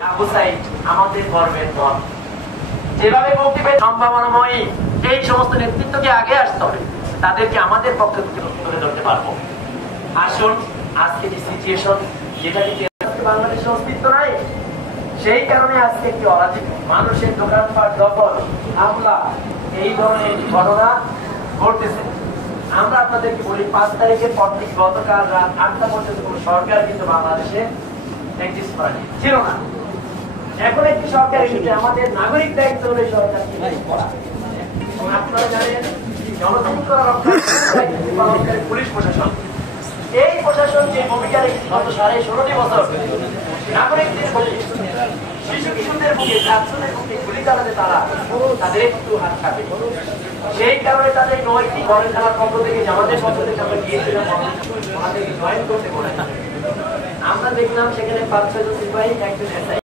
আবু সাইদ আমাদের গর্বের দল। যেভাবে মুক্তি পেয়ে সম্ভাবনাময়ী এই সমস্ত নেতৃত্বকে আগে আসতে হবে, তাদেরকে আমাদের পক্ষে তুলে ধরতে পারবো। আসুন, আজকে যে সিচুয়েশন, যেখানে বাংলাদেশের অস্তিত্ব নাই, সেই কারণে আজকে একটি অরাজক মানুষের দোকানপাট দখল, হামলা, এই ধরনের ঘটনা ঘটতেছে। আমরা আপনাদেরকে বলি, 5 তারিখের পর থেকে গতকাল রাত 8টা পর্যন্ত কোন সরকার কিন্তু বাংলাদেশে এক্সিস্ট করেনি, ছিল না। এখন একটি সরকার এসেছে, আমাদের নাগরিক দায়িত্ব হলো সরকারকে করা। আপনারা জানেন, জনশৃঙ্খলা রক্ষাকারী পুলিশ প্রশাসন, এই প্রশাসন যে ভূমিকা রেখেছে গত 16.5 বছর, নাগরিকদের বুকে, শিশু কিশোরদের বুকে, ছাত্রদের বুকে গুলি চালাতে তাদের একটু হাত থাকে। সেই কারণে তাদের নৈতিক গণের খেলার পক্ষ থেকে, আমাদের পক্ষ থেকে আমরা গিয়েছিলাম, আমাদেরকে জয়েন করতে বলে। আমরা দেখলাম সেখানে 5-6 জন সিপাহী, একজন এসআই